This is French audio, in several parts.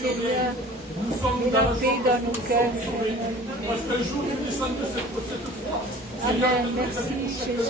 Seigneur, et la paix dans nos cœurs. Amen. Merci, Jésus.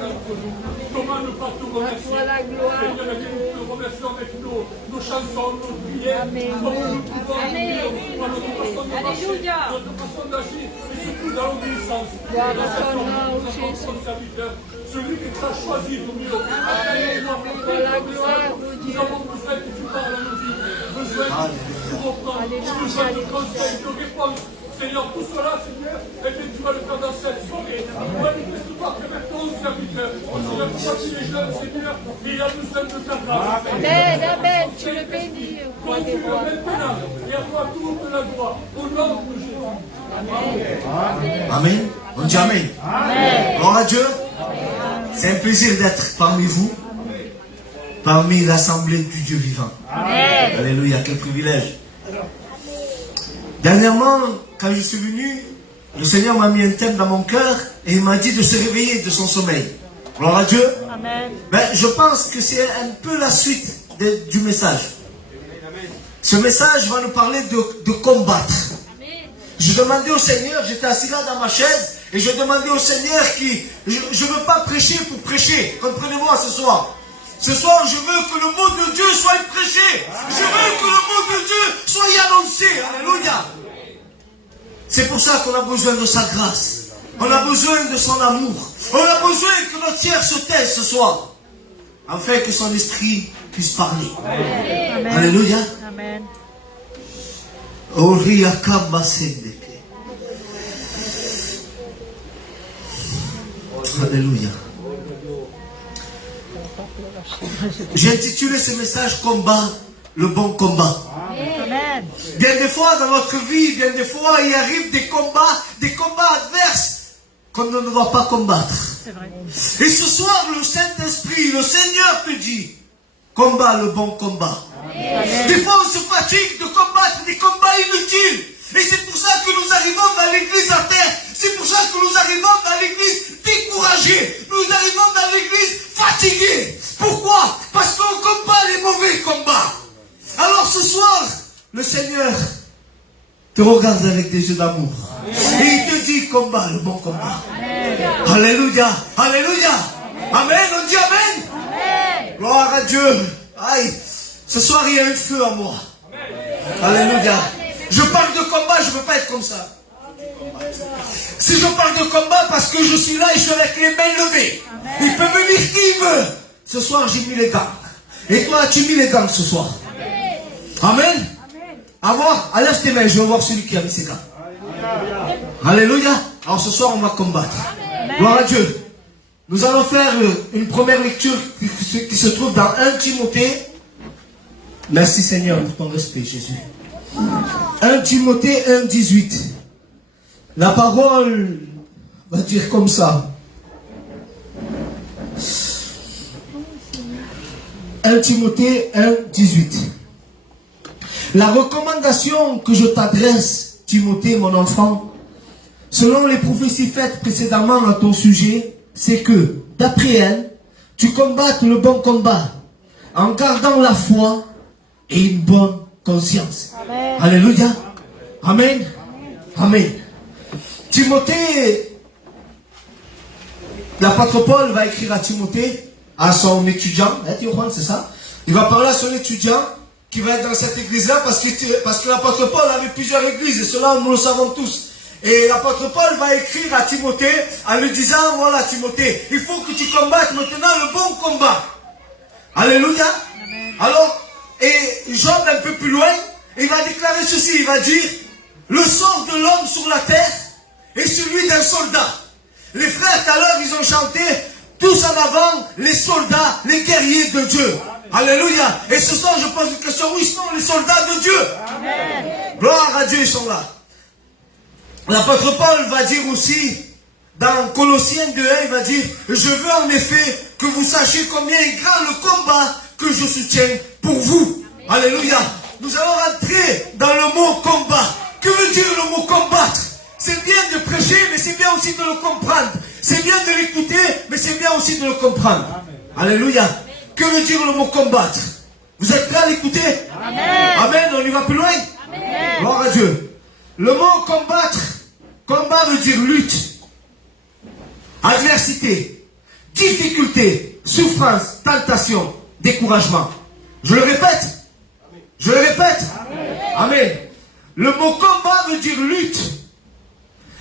Comment ne pas te remercier? À toi la gloire. Seigneur, et nous te remercions avec nos chansons, nos prières. Amen. Comment nous pouvons vivre par notre façon de marcher, notre façon d'agir, et surtout dans l'obéissance. Gloire à ton nom, Jésus. Jésus. Celui qui t'a choisi pour mieux. Amen. Pour la gloire de Nous Dieu. avons besoin que tu parles à nos vies. Besoin que tu reprends. Alléluia. Besoin de conseils, de réponses. Seigneur, tout cela, Seigneur, et bien tu vas le faire dans cette soirée. Manifeste-toi avec ton serviteur. Seigneur, toi qui es jeune, Seigneur, mais il a besoin de ta grâce. Amen. Amen. Tu le bénis, roi des Continue rois. maintenant et à toi toute la gloire. Au nom de Jésus. Amen. On dit Amen. Gloire à Dieu. C'est un plaisir d'être parmi vous, parmi l'assemblée du Dieu vivant. Amen. Alléluia, quel privilège. Dernièrement, quand je suis venu, le Seigneur m'a mis un thème dans mon cœur et il m'a dit de se réveiller de son sommeil. Gloire à Dieu. Amen. Ben, je pense que c'est un peu la suite du message. Ce message va nous parler de combattre. Je demandais au Seigneur, j'étais assis là dans ma chaise, et je demandais au Seigneur je ne veux pas prêcher pour prêcher. Comprenez-moi ce soir. Ce soir, je veux que le mot de Dieu soit prêché. Je veux que le mot de Dieu soit annoncé. Alléluia. C'est pour ça qu'on a besoin de sa grâce. On a besoin de son amour. On a besoin que notre chair se taise ce soir. Afin que son esprit puisse parler. Amen. Alléluia. Amen. Alléluia. J'ai intitulé ce message Combat, le bon combat. Amen. Bien des fois dans notre vie, bien des fois il arrive des combats adverses qu'on ne doit pas combattre. C'est vrai. Et ce soir, le Saint-Esprit, le Seigneur te dit, combat le bon combat. Amen. Des fois on se fatigue de combattre des combats inutiles. Et c'est pour ça que nous arrivons dans l'église à terre. C'est pour ça que nous arrivons dans l'église découragés. Nous arrivons dans l'église fatigués. Pourquoi? Parce qu'on combat les mauvais combats. Alors ce soir, le Seigneur te regarde avec des yeux d'amour. Et il te dit combat le bon combat. Alléluia. Alléluia. Amen. On dit Amen. Amen. Gloire à Dieu. Aïe. Ce soir, il y a un feu en moi. Alléluia. Je parle de combat, je ne peux pas être comme ça. Si je parle de combat, parce que je suis là et je suis avec les mains levées. Il peut venir qui il veut. Ce soir, j'ai mis les gants. Et toi, as-tu mis les gants ce soir? Amen. À voir, lève tes mains, je veux voir celui qui a mis ses gants. Alléluia. Alors ce soir, on va combattre. Gloire à Dieu. Nous allons faire une première lecture qui se trouve dans 1 Timothée. Merci Seigneur pour ton respect, Jésus. 1 Timothée 1, 18. La parole va dire comme ça. 1 Timothée 1, 18. La recommandation que je t'adresse, Timothée, mon enfant, selon les prophéties faites précédemment à ton sujet, c'est que, d'après elles, tu combattes le bon combat, en gardant la foi et une bonne conscience. Amen. Alléluia. Amen. Amen. Timothée, l'apôtre Paul va écrire à Timothée, à son étudiant, c'est ça? Il va parler à son étudiant qui va être dans cette église-là parce que l'apôtre Paul avait plusieurs églises et cela nous le savons tous. Et l'apôtre Paul va écrire à Timothée en lui disant, voilà Timothée, il faut que tu combattes maintenant le bon combat. Alléluia. Amen. Alors, et Job un peu plus loin, il va déclarer ceci, il va dire, le sort de l'homme sur la terre est celui d'un soldat. Les frères tout à l'heure, ils ont chanté, tous en avant, les soldats, les guerriers de Dieu. Alléluia. Et ce soir, je pose une question, où sont les soldats de Dieu? Amen. Gloire à Dieu, ils sont là. L'apôtre Paul va dire aussi, dans Colossiens 2.1, il va dire, je veux en effet que vous sachiez combien est grand le combat que je soutiens pour vous. Amen. Alléluia. Nous allons rentrer dans le mot combat. Que veut dire le mot combattre? C'est bien de prêcher, mais c'est bien aussi de le comprendre. C'est bien de l'écouter, mais c'est bien aussi de le comprendre. Amen. Alléluia. Que veut dire le mot combattre? Vous êtes prêts à l'écouter? Amen. Amen, on y va plus loin? Amen. Gloire à Dieu. Le mot combattre, combat veut dire lutte, adversité, difficulté, souffrance, tentation, découragement. Je le répète. Je le répète. Amen. Le mot combat veut dire lutte,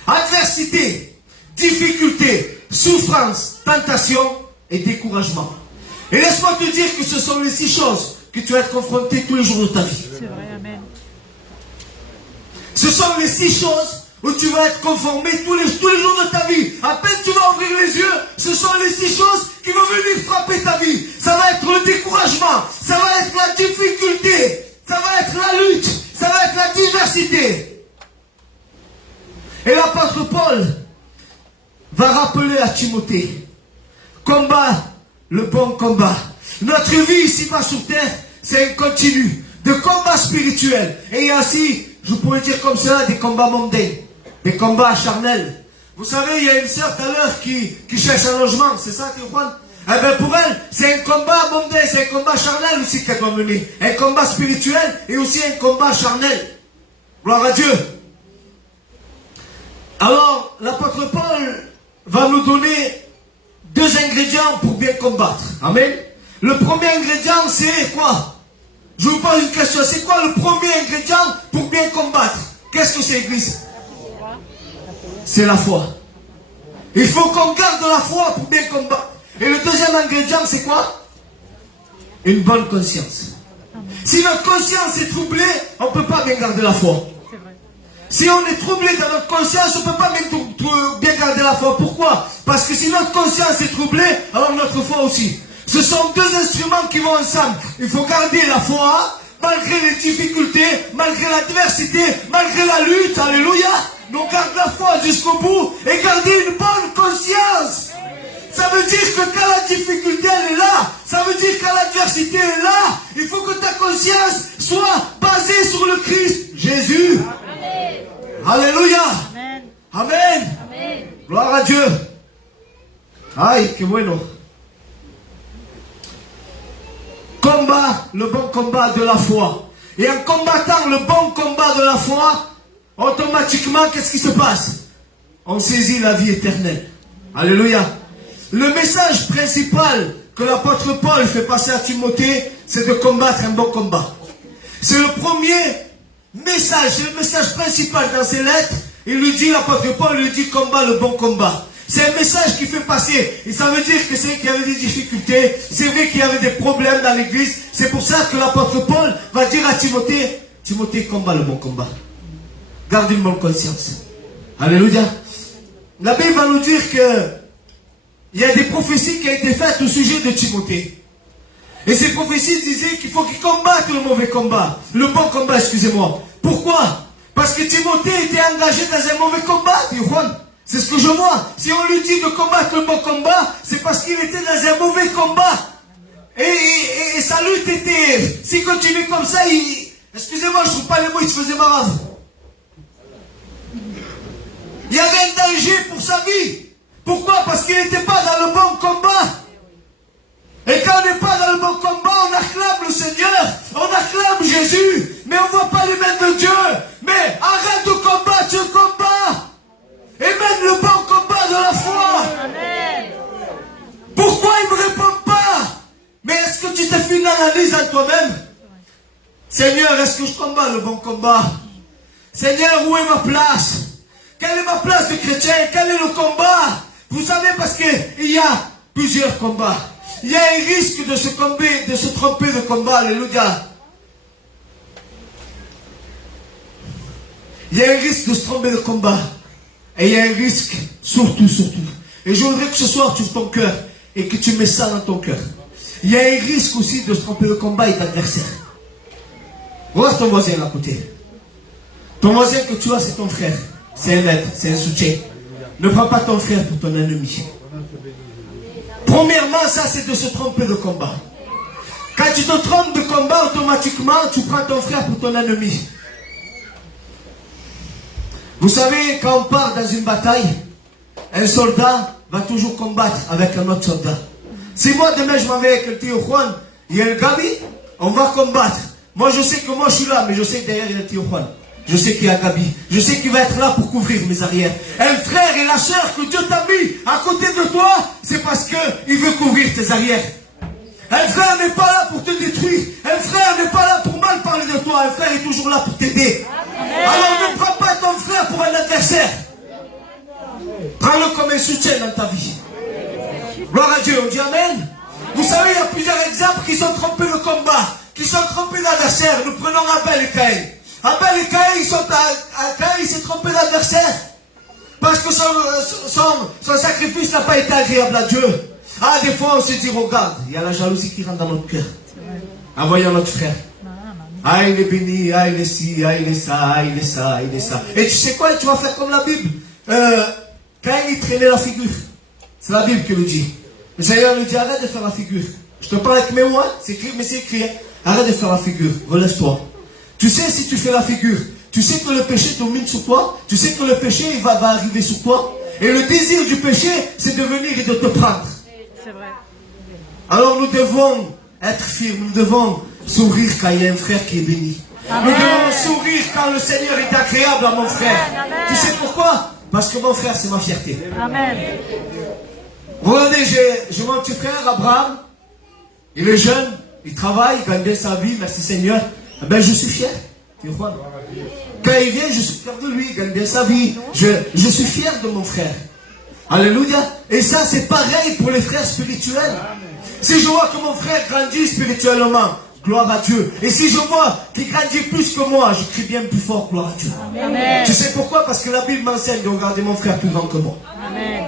adversité, difficulté, souffrance, tentation et découragement. Et laisse-moi te dire que ce sont les 6 choses que tu vas être confronté tous les jours de ta vie. C'est vrai, Amen. Ce sont les 6 choses où tu vas être conformé tous les jours de ta vie. À peine tu vas ouvrir les yeux, ce sont les 6 choses qui vont venir frapper ta vie. Ça va être le découragement, ça va être la difficulté, ça va être la lutte, ça va être la diversité. Et l'apôtre Paul va rappeler à Timothée, combat le bon combat. Notre vie ici-bas sur terre, c'est un continu de combat spirituel. Et il y a aussi, je pourrais dire comme ça, des combats mondains, des combats charnels. Vous savez, il y a une sœur tout à l'heure qui cherche un logement, c'est ça, Théophane? Eh bien pour elle, c'est un combat mondain, c'est un combat charnel aussi qu'elle doit mener. Un combat spirituel et aussi un combat charnel. Gloire à Dieu. Alors, l'apôtre Paul va nous donner 2 ingrédients pour bien combattre. Amen. Le premier ingrédient, c'est quoi? Je vous pose une question. C'est quoi le premier ingrédient pour bien combattre? Qu'est-ce que c'est, Église? C'est la foi. Il faut qu'on garde la foi pour bien combattre. Et le deuxième ingrédient, c'est quoi? Une bonne conscience. Si notre conscience est troublée, on ne peut pas bien garder la foi. C'est vrai. Si on est troublé dans notre conscience, on ne peut pas bien garder la foi. Pourquoi? Parce que si notre conscience est troublée, alors notre foi aussi. Ce sont 2 instruments qui vont ensemble. Il faut garder la foi, malgré les difficultés, malgré l'adversité, malgré la lutte. Alléluia. Donc garde la foi jusqu'au bout et garder une bonne conscience. Ça veut dire que quand la difficulté elle est là, ça veut dire que quand l'adversité est là, il faut que ta conscience soit basée sur le Christ, Jésus. Amen. Alléluia. Amen. Amen. Amen. Gloire à Dieu. Aïe, que bueno. Combat, le bon combat de la foi. Et en combattant le bon combat de la foi, automatiquement, qu'est-ce qui se passe? On saisit la vie éternelle. Alléluia. Le message principal que l'apôtre Paul fait passer à Timothée, c'est de combattre un bon combat. C'est le premier message, c'est le message principal dans ses lettres. Il lui dit, l'apôtre Paul lui dit, combat le bon combat. C'est un message qui fait passer. Et ça veut dire que c'est vrai qu'il y avait des difficultés. C'est vrai qu'il y avait des problèmes dans l'église. C'est pour ça que l'apôtre Paul va dire à Timothée, Timothée, combat le bon combat. Garde une bonne conscience. Alléluia. La Bible va nous dire que il y a des prophéties qui ont été faites au sujet de Timothée. Et ces prophéties disaient qu'il faut qu'il combatte le mauvais combat. Le bon combat, excusez-moi. Pourquoi? Parce que Timothée était engagé dans un mauvais combat, Yohan. C'est ce que je vois. Si on lui dit de combattre le bon combat, c'est parce qu'il était dans un mauvais combat. Et sa lutte était... S'il continuait comme ça, excusez-moi, je ne trouve pas les mots, il se faisait marave. Il y avait un danger pour sa vie. Pourquoi? Parce qu'il n'était pas dans le bon combat. Et quand on n'est pas dans le bon combat, on acclame le Seigneur, on acclame Jésus, mais on ne voit pas les mains de Dieu. Mais arrête de combattre ce combat et mène le bon combat de la foi. Amen. Pourquoi il ne me répond pas? Mais est-ce que tu te fais une analyse en toi-même? Seigneur, est-ce que je combats le bon combat? Seigneur, où est ma place? Quelle est ma place de chrétien? Quel est le combat? Vous savez, parce qu'il y a plusieurs combats. Il y a un risque de se tromper de combat. Alléluia. Il y a un risque de se tromper de combat. Et il y a un risque, surtout. Et je voudrais que ce soir tu ouvres ton cœur et que tu mets ça dans ton cœur. Il y a un risque aussi de se tromper de combat et d'adversaire. Regarde ton voisin à côté. Ton voisin que tu as, c'est ton frère. C'est un aide, c'est un soutien. Ne prends pas ton frère pour ton ennemi. Premièrement, ça c'est de se tromper de combat. Quand tu te trompes de combat, automatiquement, tu prends ton frère pour ton ennemi. Vous savez, quand on part dans une bataille, un soldat va toujours combattre avec un autre soldat. Si moi demain je m'en vais avec le Théo Juan, il y a un Gabi, on va combattre. Moi, je sais que moi, je suis là, mais je sais que derrière, il y a Théophane. Je sais qu'il y a Gabi. Je sais qu'il va être là pour couvrir mes arrières. Un frère et la sœur que Dieu t'a mis à côté de toi, c'est parce qu'il veut couvrir tes arrières. Un frère n'est pas là pour te détruire. Un frère n'est pas là pour mal parler de toi. Un frère est toujours là pour t'aider. Alors ne prends pas ton frère pour un adversaire. Prends-le comme un soutien dans ta vie. Gloire à Dieu, on dit Amen. Vous savez, il y a plusieurs exemples qui sont trompés de combat, qui sont trompés d'adversaire. Nous prenons Abel et Caïn. Abel et Caïn, Caïn s'est trompé d'adversaire. Parce que son sacrifice n'a pas été agréable à Dieu. Ah, des fois, on se dit, regarde, il y a la jalousie qui rentre dans notre cœur. En voyant notre frère. Ah, il est béni, ah, il est ci, ah, il est ça, ah, il est ça, il est ça. Et tu sais quoi, tu vas faire comme la Bible. Caïn, il traînait la figure. C'est la Bible qui le dit. Le Seigneur lui dit, arrête de faire la figure. Je te parle avec mes mots, c'est écrit, mais c'est écrit. Arrête de faire la figure, relève-toi. Tu sais, si tu fais la figure, tu sais que le péché domine sur toi, tu sais que le péché il va arriver sur toi. Et le désir du péché, c'est de venir et de te prendre. C'est vrai. Alors nous devons être firmes, nous devons sourire quand il y a un frère qui est béni. Amen. Nous devons sourire quand le Seigneur est agréable à mon frère. Amen. Tu sais pourquoi? Parce que mon frère, c'est ma fierté. Amen. Regardez, j'ai mon petit frère Abraham. Il est jeune, il travaille, il gagne bien sa vie, merci Seigneur. Eh ben, je suis fier. Quand il vient, je suis fier de lui, il gagne bien sa vie. Je suis fier de mon frère. Alléluia. Et ça, c'est pareil pour les frères spirituels. Si je vois que mon frère grandit spirituellement, gloire à Dieu. Et si je vois qu'il grandit plus que moi, je crie bien plus fort, gloire à Dieu. Amen. Tu sais pourquoi? Parce que la Bible m'enseigne de regarder mon frère plus grand que moi. Amen.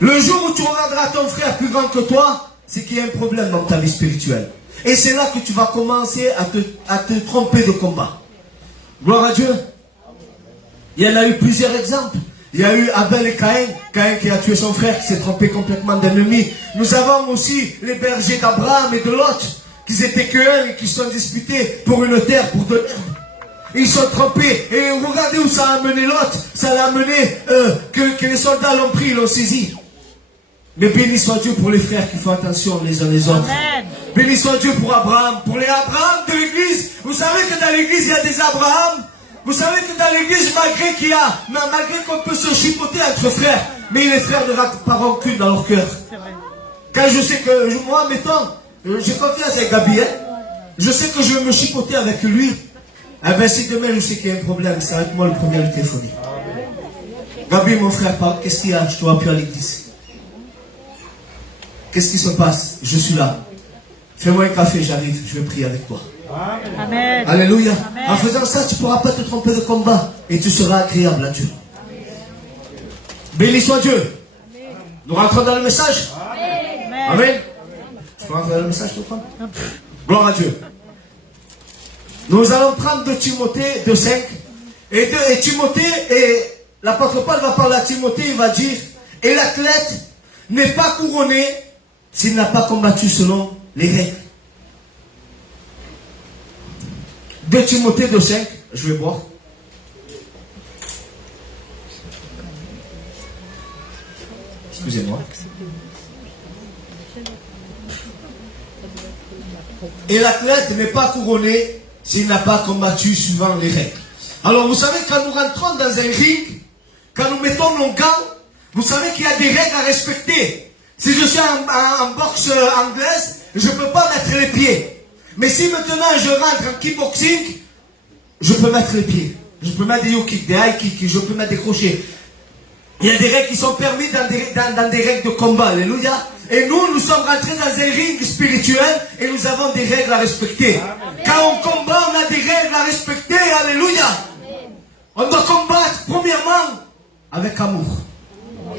Le jour où tu regarderas ton frère plus grand que toi, c'est qu'il y a un problème dans ta vie spirituelle. Et c'est là que tu vas commencer à te tromper de combat. Gloire à Dieu. Il y en a eu plusieurs exemples. Il y a eu Abel et Caïn. Caïn qui a tué son frère, qui s'est trompé complètement d'ennemi. Nous avons aussi les bergers d'Abraham et de Lot, qui étaient que un et qui sont disputés pour une terre, pour deux. Ils sont trompés. Et regardez où ça a amené Lot. Ça l'a amené que les soldats l'ont pris, l'ont saisi. Mais béni soit Dieu pour les frères qui font attention les uns les autres. Amen. Béni soit Dieu pour Abraham, pour les Abraham de l'église. Vous savez que dans l'église, il y a des Abraham. Vous savez que dans l'église, malgré qu'on peut se chipoter entre frères, mais les frères ne ratent pas rancune dans leur cœur. Quand je sais que, moi, mettons, j'ai confiance avec Gabi, hein, je sais que je vais me chipoter avec lui. Eh bien, si demain je sais qu'il y a un problème, c'est avec moi le premier à le téléphoner. Gabi, mon frère, qu'est-ce qu'il y a? Je te vois plus à l'église. Qu'est-ce qui se passe? Je suis là. Fais-moi un café, j'arrive, je vais prier avec toi. Amen. Alléluia. Amen. En faisant ça, tu ne pourras pas te tromper de combat et tu seras agréable à Dieu. Béni soit Dieu. Nous rentrons dans le message. Amen. Amen. Tu peux rentrer dans le message, tu comprends? Gloire à Dieu. Nous allons prendre de Timothée 2,5. Et Timothée, et l'apôtre Paul va parler à Timothée, il va dire, et l'athlète n'est pas couronné s'il n'a pas combattu selon les règles. 2 Timothée 2,5, je vais boire. Excusez-moi. Et l'athlète n'est pas couronné s'il n'a pas combattu suivant les règles. Alors vous savez, quand nous rentrons dans un ring, quand nous mettons nos gants, vous savez qu'il y a des règles à respecter. Si je suis en boxe anglaise, je ne peux pas mettre les pieds. Mais si maintenant je rentre en kickboxing, je peux mettre les pieds. Je peux mettre des yo kicks, des high kicks, je peux mettre des crochets. Il y a des règles qui sont permises dans des règles de combat. Alléluia. Et nous sommes rentrés dans un ring spirituel et nous avons des règles à respecter. Quand on combat, on a des règles à respecter. Alléluia. On doit combattre, premièrement, avec amour.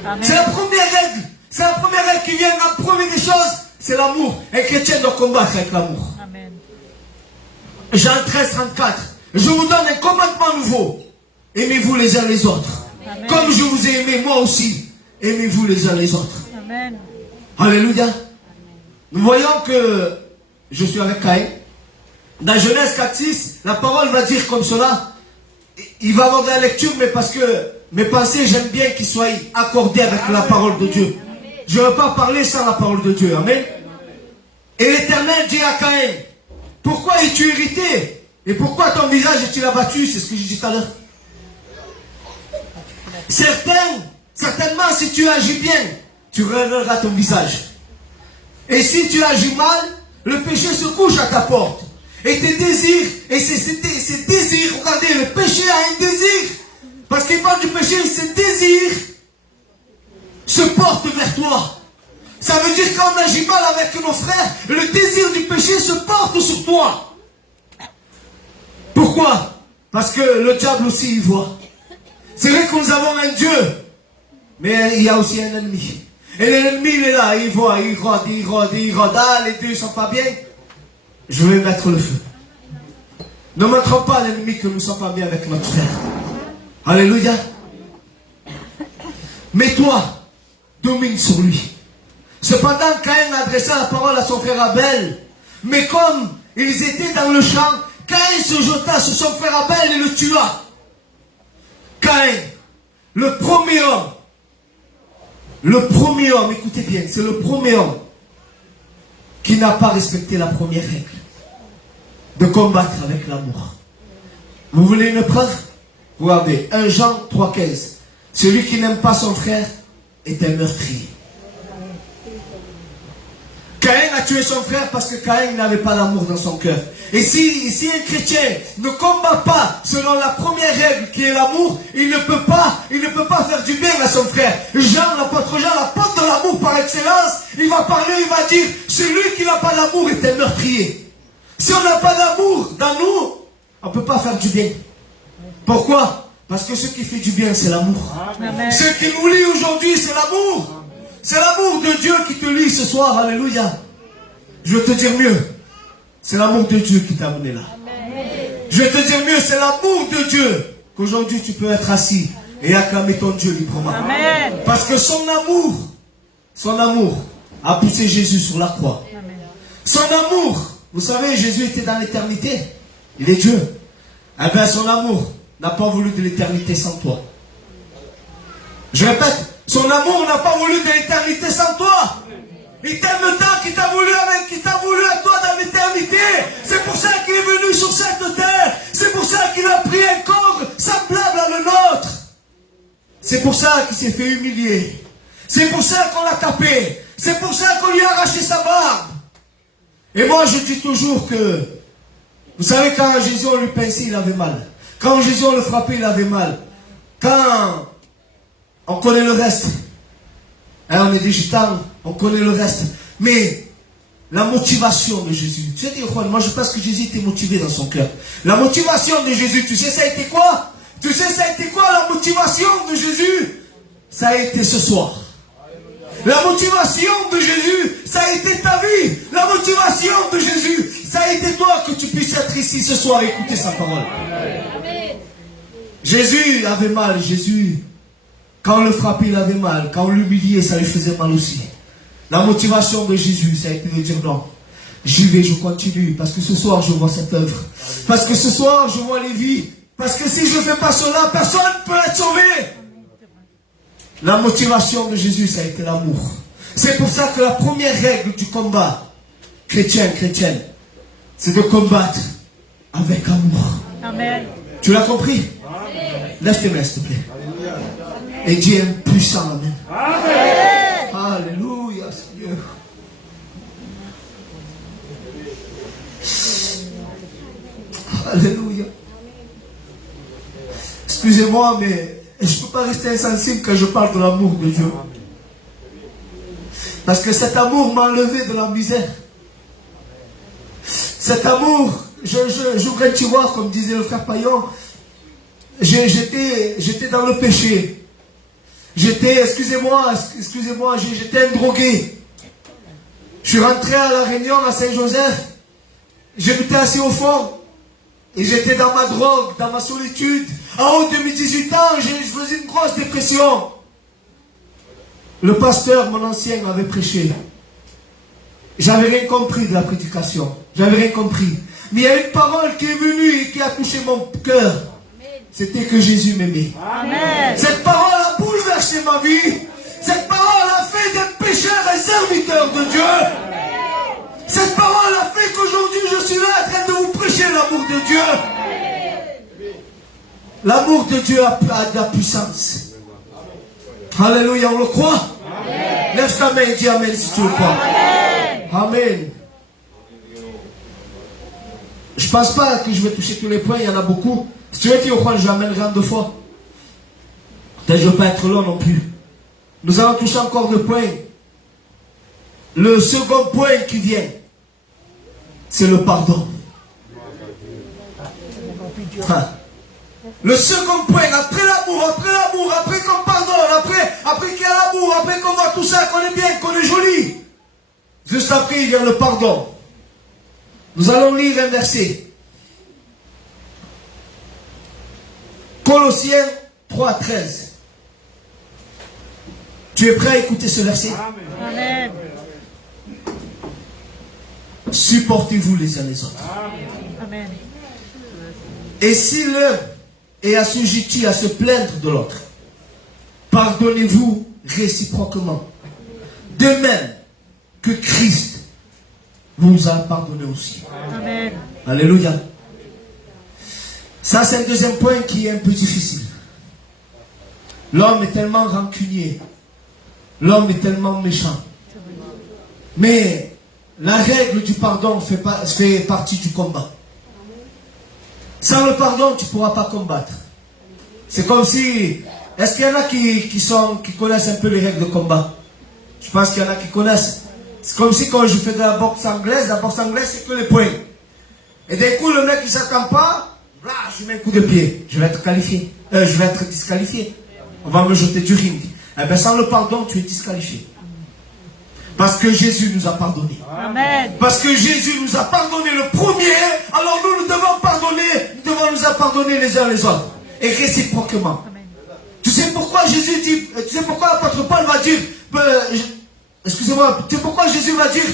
Amen. C'est la première règle. C'est la première règle qui vient en premier des choses. C'est l'amour. Un chrétien doit combattre avec l'amour. Amen. Jean 13, 34. Je vous donne un commandement nouveau. Aimez-vous les uns les autres. Amen. Comme je vous ai aimé, moi aussi. Aimez-vous les uns les autres. Amen. Alléluia. Nous voyons que je suis avec Caïn. Dans Genèse 4, 6, la parole va dire comme cela. Il va avoir de la lecture, mais parce que mes pensées, j'aime bien qu'ils soient accordés avec la parole de Dieu. Je ne veux pas parler sans la parole de Dieu. Amen. Et l'Éternel dit à Caïn, Pourquoi es-tu irrité? Et pourquoi ton visage est-il abattu? C'est ce que j'ai dit tout à l'heure. Certainement, si tu agis bien, tu relèveras ton visage. Et si tu agis mal, le péché se couche à ta porte. Et tes désirs, et ces désirs, regardez, le péché a un désir. Parce qu'il parle du péché, ces désirs se portent vers toi. Ça veut dire quand on agit mal avec nos frères, le désir du péché se porte sur toi. Pourquoi? Parce que le diable aussi y voit. C'est vrai que nous avons un Dieu, mais il y a aussi un ennemi. Et l'ennemi, il est là, il voit, il rôde. Ah, les deux ne sont pas bien. Je vais mettre le feu. Ne montrons pas à l'ennemi que nous ne sommes pas bien avec notre frère. Alléluia. Mais toi, domine sur lui. Cependant, Caïn adressa la parole à son frère Abel. Mais comme ils étaient dans le champ, Caïn se jeta sur son frère Abel et le tua. Caïn, le premier homme, écoutez bien, c'est le premier homme qui n'a pas respecté la première règle de combattre avec l'amour. Vous voulez une preuve? Regardez, 1 Jean 3,15. Celui qui n'aime pas son frère est un meurtrier. Caïn a tué son frère parce que Caïn n'avait pas l'amour dans son cœur. Et si un chrétien ne combat pas selon la première règle qui est l'amour, il ne peut pas faire du bien à son frère. L'apôtre de l'amour par excellence, il va parler, il va dire, celui qui n'a pas d'amour est un meurtrier. Si on n'a pas d'amour dans nous, on ne peut pas faire du bien. Pourquoi? Parce que ce qui fait du bien, c'est l'amour. Ce qui nous lie aujourd'hui, c'est l'amour. C'est l'amour de Dieu qui te lie ce soir. Alléluia. Je vais te dire mieux. C'est l'amour de Dieu qui t'a amené là. Je vais te dire mieux. C'est l'amour de Dieu qu'aujourd'hui tu peux être assis et acclamer ton Dieu librement. Amen. Parce que son amour a poussé Jésus sur la croix. Amen. Son amour, vous savez, Jésus était dans l'éternité. Il est Dieu. Eh bien, son amour n'a pas voulu de l'éternité sans toi. Je répète, son amour n'a pas voulu de l'éternité sans toi. Il t'aime tant qu'il t'a voulu à toi dans l'éternité. C'est pour ça qu'il est venu sur cette terre. C'est pour ça qu'il a pris un corps semblable à le nôtre. C'est pour ça qu'il s'est fait humilier. C'est pour ça qu'on l'a tapé. C'est pour ça qu'on lui a arraché sa barbe. Et moi je dis toujours que, vous savez, quand Jésus on lui pinçait, il avait mal. Quand Jésus on le frappait, il avait mal. Quand on connaît le reste. Hein, on est des gitans, on connaît le reste. Mais la motivation de Jésus. Tu sais, moi je pense que Jésus était motivé dans son cœur. La motivation de Jésus, tu sais ça a été quoi? Tu sais ça a été quoi la motivation de Jésus? Ça a été ce soir. La motivation de Jésus, ça a été ta vie. La motivation de Jésus, ça a été toi que tu puisses être ici ce soir et écouter sa parole. Amen. Jésus avait mal, Jésus. Quand on le frappait, il avait mal. Quand on l'humiliait, ça lui faisait mal aussi. La motivation de Jésus, ça a été de dire non. J'y vais, je continue. Parce que ce soir, je vois cette œuvre. Parce que ce soir, je vois les vies. Parce que si je ne fais pas cela, personne ne peut être sauvé. La motivation de Jésus, ça a été l'amour. C'est pour ça que la première règle du combat chrétienne, c'est de combattre avec amour. Amen. Tu l'as compris? Lève tes mains, s'il te plaît. Et dis un puissant amen. Amen. Alléluia, Seigneur. Alléluia. Excusez-moi, mais je ne peux pas rester insensible quand je parle de l'amour de Dieu. Parce que cet amour m'a enlevé de la misère. Cet amour, j'ouvre un tiroir, comme disait le frère Payon. J'étais dans le péché. Excusez-moi, j'étais un drogué. Je suis rentré à La Réunion, à Saint-Joseph. J'étais assis au fond. Et j'étais dans ma drogue, dans ma solitude. À haut de mes 18 ans, je faisais une grosse dépression. Le pasteur, mon ancien, m'avait prêché. J'avais rien compris de la prédication. J'avais rien compris. Mais il y a une parole qui est venue et qui a touché mon cœur. C'était que Jésus m'aimait. Amen. Cette parole a bouleversé ma vie. Cette parole a fait d'un pécheur un serviteur de Dieu. Cette parole a fait qu'aujourd'hui je suis là, L'amour de Dieu a de la puissance. Alléluia, on le croit? Amen. Lève ta main et dis Amen si tu le crois. Amen. Amen. Je ne pense pas que je vais toucher tous les points, il y en a beaucoup. Si tu veux dire au croix, je l'amènerai en 2 fois. Peut-être que je ne veux pas être long non plus. Nous allons toucher encore 2 points. Le second point qui vient, c'est le pardon. Le second point, après l'amour, après qu'on pardonne, après qu'il y a l'amour, après qu'on voit tout ça, qu'on est bien, qu'on est joli. Juste après, il vient le pardon. Nous allons lire un verset. Colossiens 3:13. Tu es prêt à écouter ce verset? Amen. Supportez-vous les uns les autres. Amen. Et si l'un est assujetti à se plaindre de l'autre, pardonnez-vous réciproquement. De même que Christ vous a pardonné aussi. Amen. Alléluia. Ça, c'est un deuxième point qui est un peu difficile. L'homme est tellement rancunier. L'homme est tellement méchant. Mais la règle du pardon fait partie du combat. Sans le pardon, tu ne pourras pas combattre. C'est comme si... Est-ce qu'il y en a qui connaissent un peu les règles de combat? Je pense qu'il y en a qui connaissent. C'est comme si quand je fais de la boxe anglaise, c'est que les poings. Et d'un coup, le mec, il ne s'attend pas, là, je mets un coup de pied. Je vais être qualifié. Je vais être disqualifié. On va me jeter du ring. Eh bien, sans le pardon, tu es disqualifié. Parce que Jésus nous a pardonné. Amen. Parce que Jésus nous a pardonné le premier, alors nous devons pardonner, nous devons nous pardonner les uns les autres. Et réciproquement. Amen. Tu sais pourquoi Jésus dit, tu sais pourquoi l'apôtre Paul va dire, excusez-moi, tu sais pourquoi Jésus va dire,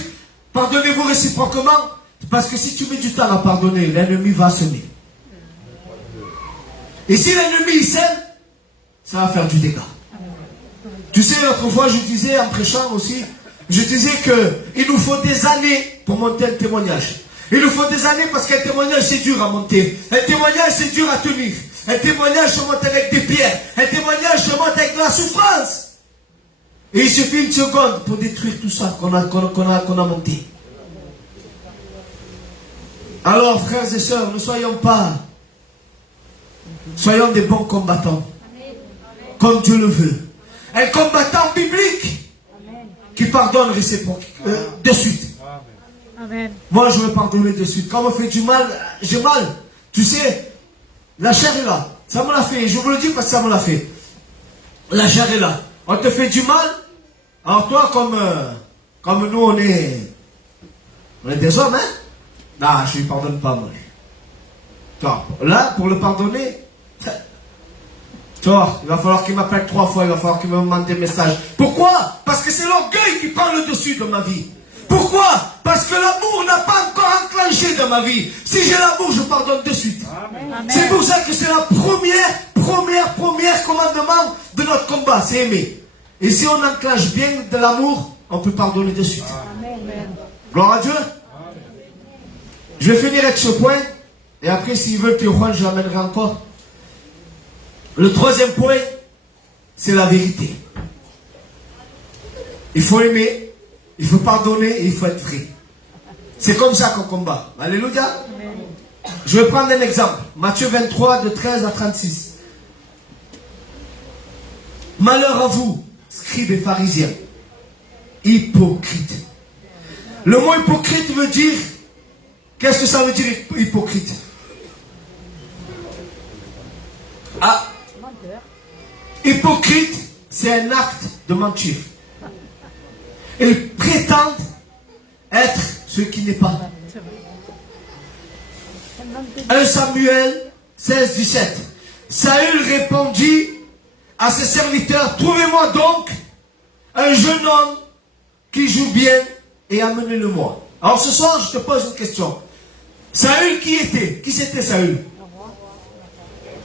pardonnez-vous réciproquement? Parce que si tu mets du temps à pardonner, l'ennemi va semer. Et si l'ennemi il sème, ça va faire du dégât. Tu sais, l'autre fois, je disais en prêchant aussi, je disais qu'il nous faut des années pour monter un témoignage. Il nous faut des années parce qu'un témoignage c'est dur à monter. Un témoignage c'est dur à tenir. Un témoignage se monte avec des pierres. Un témoignage se monte avec de la souffrance. Et il suffit 1 seconde pour détruire tout ça qu'on a monté. Alors frères et sœurs, ne soyons pas. Soyons des bons combattants. Comme Dieu le veut. Un combattant biblique qui pardonne réciproquement, de suite. Amen. Moi, je veux pardonner de suite. Quand on me fait du mal, j'ai mal. Tu sais, la chair est là. Ça me l'a fait. Je vous le dis parce que ça me l'a fait. La chair est là. On te fait du mal. Alors toi, comme nous, on est des hommes, hein? Non, je ne lui pardonne pas, moi. Toi, là, pour le pardonner... Toi, il va falloir qu'il m'appelle 3 fois, il va falloir qu'il me demande des messages. Pourquoi? Parce que c'est l'orgueil qui prend le dessus dans ma vie. Pourquoi? Parce que l'amour n'a pas encore enclenché dans ma vie. Si j'ai l'amour, je pardonne de suite. C'est pour ça que c'est la première commandement de notre combat, c'est aimer. Et si on enclenche bien de l'amour, on peut pardonner de suite. Amen. Gloire à Dieu. Je vais finir avec ce point. Et après, s'il veut, Théophane, je l'amènerai encore. Le troisième point, c'est la vérité. Il faut aimer, il faut pardonner et il faut être vrai. C'est comme ça qu'on combat. Alléluia. Amen. Je vais prendre un exemple. Matthieu 23, de 13 à 36. Malheur à vous, scribes et pharisiens, hypocrites. Le mot hypocrite veut dire... Qu'est-ce que ça veut dire hypocrite? Ah, hypocrite, c'est un acte de mentir. Ils prétendent être ce qui n'est pas. 1 Samuel 16, 17. Saül répondit à ses serviteurs, trouvez-moi donc un jeune homme qui joue bien et amenez-le-moi. Alors ce soir, je te pose une question. Saül qui était? Qui c'était Saül?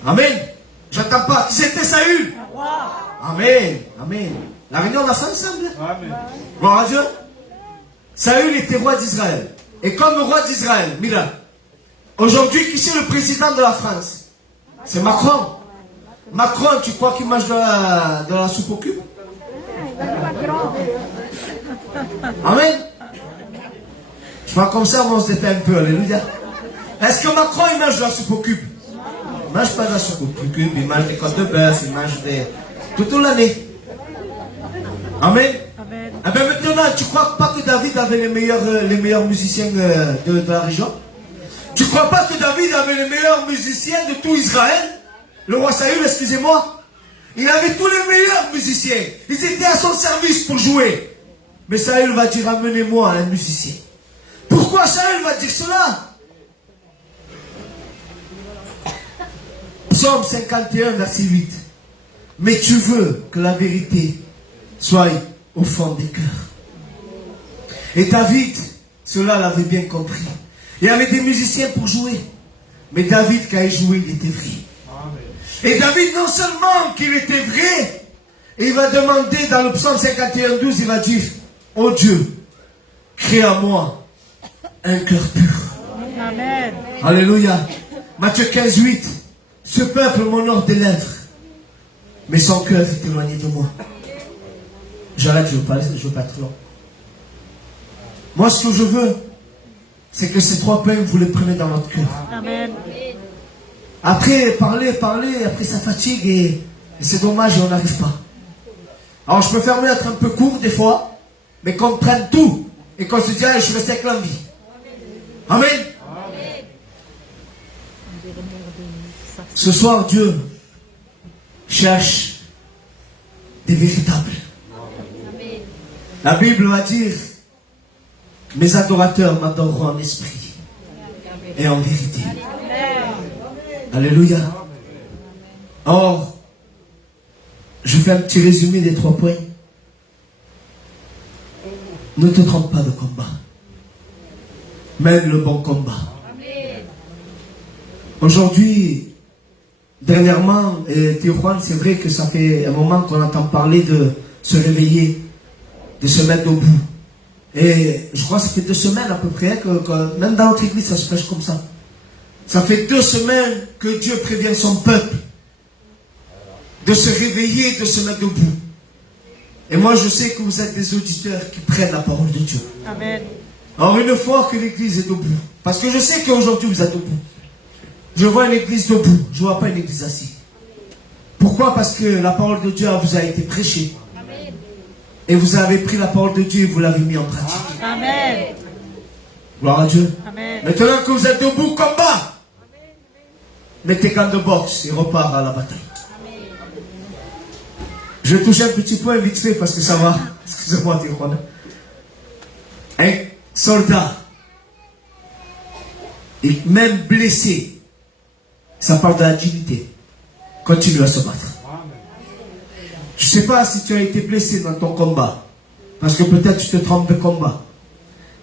Amen. J'entends pas. Qui c'était Saül? Amen. Amen. La réunion, on a fait ensemble. Amen. Gloire à Dieu. Saül était roi d'Israël. Et comme roi d'Israël, Mila, aujourd'hui, qui c'est le président de la France? C'est Macron. Macron, tu crois qu'il mange de la soupe au cube? Amen. Je crois comme ça, on se défait un peu. Alléluia. Est-ce que Macron, il mange de la soupe au cube? Il ne mange pas de la soupe au cube. Il mange des côtes de bœuf. Il mange des... toute l'année. Amen. Amen. Eh bien maintenant, tu crois pas que David avait les meilleurs musiciens de la région? Tu crois pas que David avait les meilleurs musiciens de tout Israël? Le roi Saül, excusez-moi. Il avait tous les meilleurs musiciens. Ils étaient à son service pour jouer. Mais Saül va dire, amenez-moi un musicien. Pourquoi Saül va dire cela? Psaume 51, verset 8. Mais tu veux que la vérité soit au fond des cœurs. Et David, cela l'avait bien compris. Il y avait des musiciens pour jouer. Mais David, quand il jouait, il était vrai. Et David, non seulement qu'il était vrai, il va demander dans le psaume 51, 12, il va dire, oh Dieu, crée à moi un cœur pur. Amen. Alléluia. Matthieu 15, 8. Ce peuple m'honore des lèvres, mais son cœur est éloigné de moi. J'arrête, je veux pas trop long. Moi, ce que je veux, c'est que ces 3 points, vous les prenez dans votre cœur. Amen. Après, parler, après ça fatigue et c'est dommage et on n'arrive pas. Alors, je préfère mieux être un peu court des fois, mais qu'on prenne tout et qu'on se dise, ah, je suis resté avec l'envie. Amen. Ce soir, Dieu cherche des véritables. La Bible va dire, mes adorateurs m'adoreront en esprit et en vérité. Alléluia. Or, je fais un petit résumé des 3 points. Ne te trompe pas de combat. Mène le bon combat. Aujourd'hui, dernièrement, Théophane, c'est vrai que ça fait un moment qu'on entend parler de se réveiller, de se mettre debout. Et je crois que ça fait 2 semaines à peu près, que même dans notre église, ça se prêche comme ça. Ça fait 2 semaines que Dieu prévient son peuple de se réveiller, de se mettre debout. Et moi, je sais que vous êtes des auditeurs qui prennent la parole de Dieu. Amen. Alors, une fois que l'église est debout, parce que je sais qu'aujourd'hui vous êtes debout. Je vois une église debout, je ne vois pas une église assise. Pourquoi? Parce que la parole de Dieu vous a été prêchée. Amen. Et vous avez pris la parole de Dieu et vous l'avez mis en pratique. Amen. Gloire à Dieu. Amen. Maintenant que vous êtes debout, combat. Mettez gants de boxe et repart à la bataille. Amen. Je vais toucher un petit point vite fait parce que ça va. Excusez-moi, Théophane. Un soldat, et même blessé, ça parle de la dignité. Continue à se battre. Je ne sais pas si tu as été blessé dans ton combat, parce que peut-être tu te trompes de combat.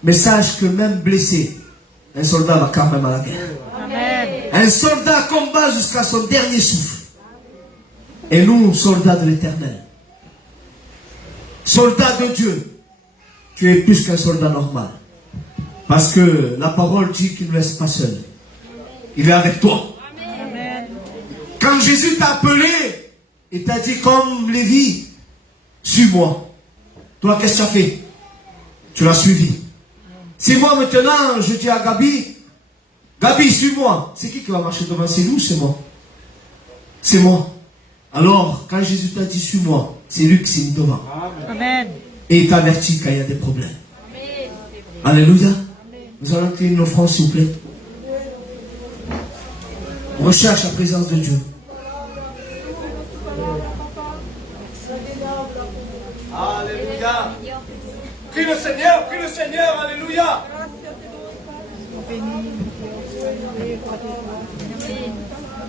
Mais sache que même blessé, un soldat va quand même à la guerre. Amen. Un soldat combat jusqu'à son dernier souffle. Et nous, soldats de l'Éternel, soldats de Dieu, tu es plus qu'un soldat normal. Parce que la parole dit qu'il ne laisse pas seul. Il est avec toi. Amen. Quand Jésus t'a appelé, il t'a dit comme Lévi, suis-moi. Toi, qu'est-ce que tu as fait? Tu l'as suivi. Si moi maintenant, je dis à Gabi, Gabi, suis-moi. C'est qui va marcher devant? C'est nous, c'est moi. C'est moi. Alors, quand Jésus t'a dit suis-moi, c'est lui qui s'est mis devant. Amen. Et il t'avertit quand il y a des problèmes. Alléluia. Nous allons incliner nos offrandes, s'il vous plaît. On recherche la présence de Dieu. Alléluia. Prie le Seigneur, alléluia. Béni,